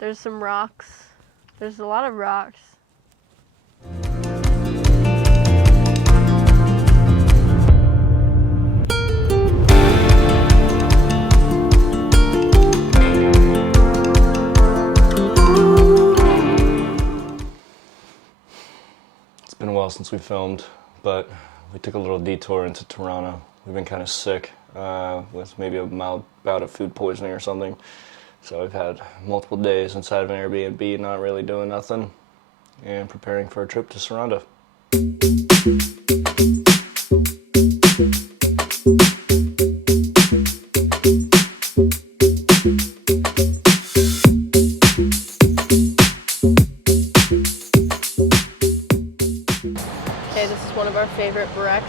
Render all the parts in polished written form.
There's some rocks. There's a lot of rocks. It's been a while since we filmed, but we took a little detour into Tirana. We've been kind of sick with maybe a mild bout of food poisoning or something. So we've had multiple days inside of an Airbnb, not really doing nothing, and preparing for a trip to Sarandë. Okay, this is one of our favorite burek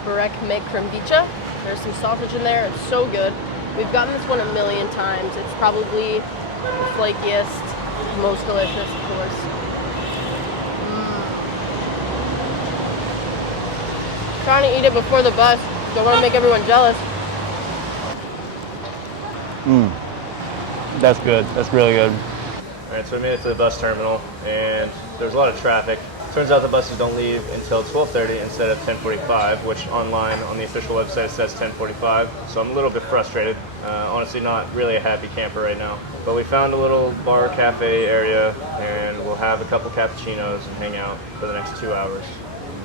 me krembicha. There's some sausage in there. It's so good. We've gotten this one a million times. It's probably the flakiest, most delicious, of course. Trying to eat it before the bus. Don't want to make everyone jealous. That's good. That's really good. All right, so we made it to the bus terminal, and there's a lot of traffic. Turns out the buses don't leave until 12:30 instead of 10:45, which online on the official website says 10:45. So I'm a little bit frustrated. Honestly, not really a happy camper right now. But we found a little bar cafe area, and we'll have a couple cappuccinos and hang out for the next 2 hours.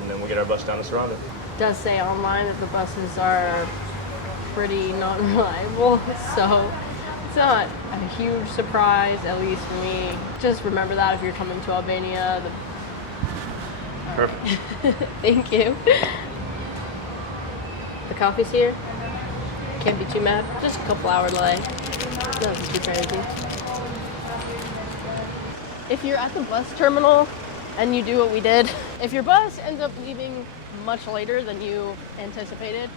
And then we'll get our bus down to Sarandë. It does say online that the buses are pretty non-reliable, so it's not a huge surprise, at least for me. Just remember that if you're coming to Albania. Perfect. Thank you. The coffee's here. Can't be too mad. Just a couple hour delay. Nothing too crazy. If you're at the bus terminal and you do what we did, if your bus ends up leaving much later than you anticipated,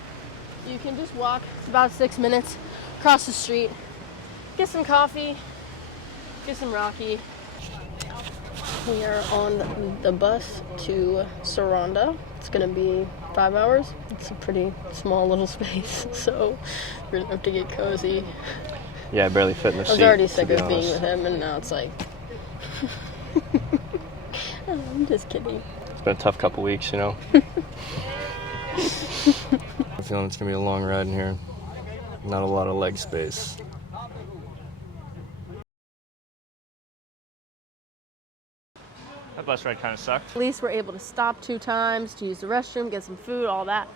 you can just walk. It's about 6 minutes across the street. Get some coffee. Get some Rocky. We are on the bus to Sarandë. It's gonna be 5 hours. It's a pretty small little space, so we're gonna have to get cozy. Yeah, I barely fit in the seat. I was already sick of being with him, and now it's like... I'm just kidding. It's been a tough couple weeks, you know? I'm feeling it's gonna be a long ride in here. Not a lot of leg space. That bus ride kind of sucked. At least we're able to stop 2 times to use the restroom, get some food, all that.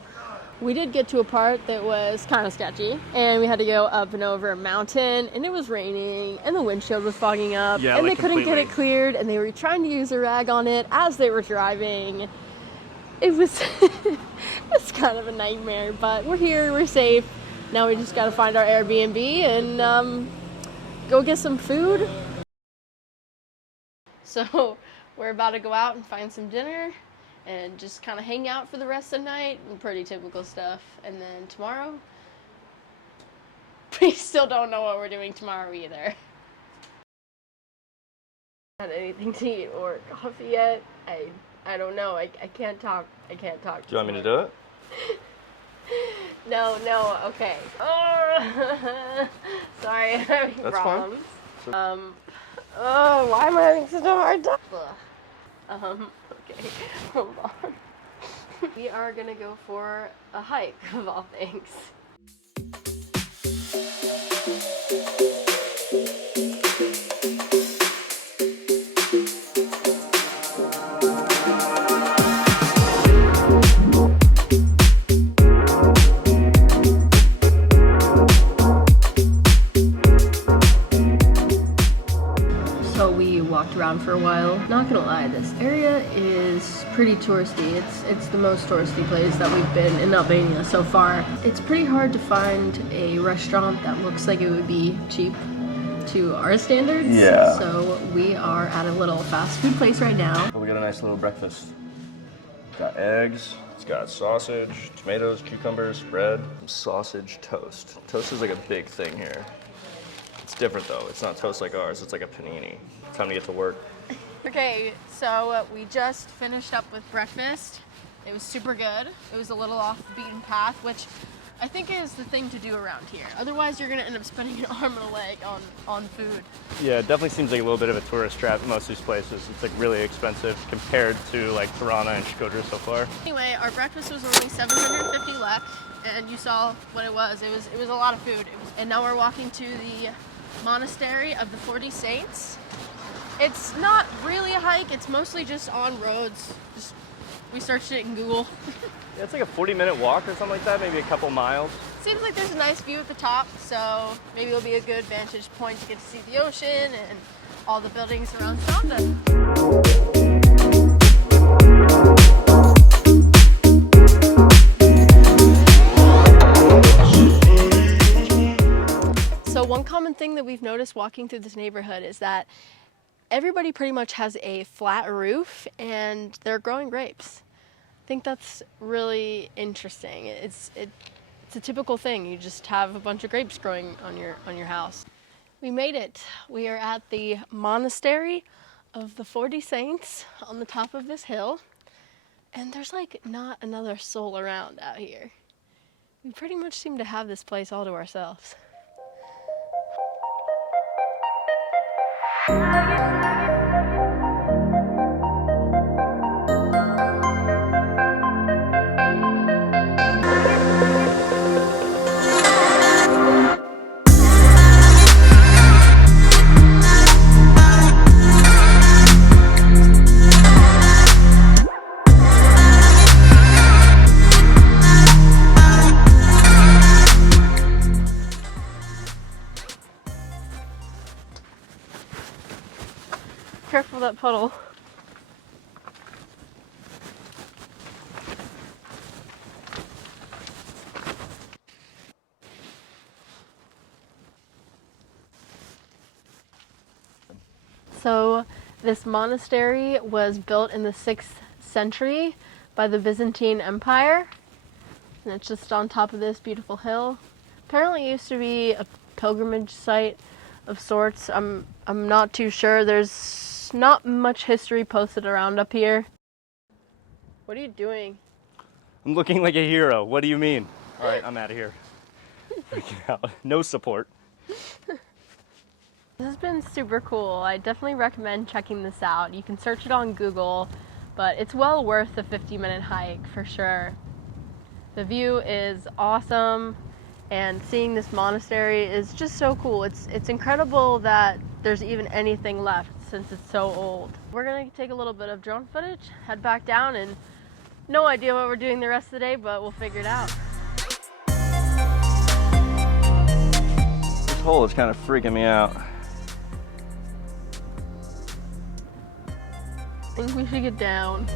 We did get to a part that was kind of sketchy, and we had to go up and over a mountain, and it was raining, and the windshield was fogging up, Yeah, and like they couldn't get it completely. cleared, and they were trying to use a rag on it as they were driving. It was it's kind of a nightmare, but we're here, we're safe. Now we just got to find our Airbnb and go get some food. So we're about to go out and find some dinner and just kind of hang out for the rest of the night. Pretty typical stuff. And then tomorrow, we still don't know what we're doing tomorrow either. Not anything to eat or coffee yet. I don't know. I can't talk. I can't talk. Do you want me to do it? No, okay. Oh, sorry, I'm having That's problems. Fine. Oh, why am I having such a hard time? Okay, hold on. We are gonna go for a hike, of all things. So we walked around for a while. Not gonna lie, this area is pretty touristy. It's the most touristy place that we've been in Albania so far. It's pretty hard to find a restaurant that looks like it would be cheap to our standards. Yeah. So we are at a little fast food place right now. But we got a nice little breakfast. Got eggs, it's got sausage, tomatoes, cucumbers, bread, sausage toast. Toast is like a big thing here. It's different though. It's not toast like ours, it's like a panini. Time to get to work. Okay, so we just finished up with breakfast. It was super good. It was a little off the beaten path, which I think it is the thing to do around here. Otherwise, you're gonna end up spending an arm and a leg on food. Yeah, it definitely seems like a little bit of a tourist trap in most of these places. It's like really expensive compared to like Tirana and Jugut so far. Anyway, our breakfast was only 750 lek, and you saw what it was. It was a lot of food. And now we're walking to the Monastery of the 40 Saints. It's not really a hike. It's mostly just on roads. We searched it in Google. Yeah, it's like a 40-minute walk or something like that, maybe a couple miles. Seems like there's a nice view at the top, so maybe it'll be a good vantage point to get to see the ocean and all the buildings around Sarandë. So one common thing that we've noticed walking through this neighborhood is that everybody pretty much has a flat roof and they're growing grapes. I think that's really interesting. It's a typical thing. You just have a bunch of grapes growing on your house. We made it. We are at the Monastery of the 40 Saints on the top of this hill, and there's like not another soul around out here. We pretty much seem to have this place all to ourselves. Careful that puddle. So this monastery was built in the 6th century by the Byzantine Empire, and it's just on top of this beautiful hill. Apparently it used to be a pilgrimage site of sorts. I'm not too sure. There's not much history posted around up here. What are you doing? I'm looking like a hero. What do you mean? All right, I'm out of here. Freaking out. No support. This has been super cool. I definitely recommend checking this out. You can search it on Google, but it's well worth the 50-minute hike for sure. The view is awesome, and seeing this monastery is just so cool. It's incredible that there's even anything left since it's so old. We're gonna take a little bit of drone footage, head back down, and no idea what we're doing the rest of the day, but we'll figure it out. This hole is kind of freaking me out. I think we should get down.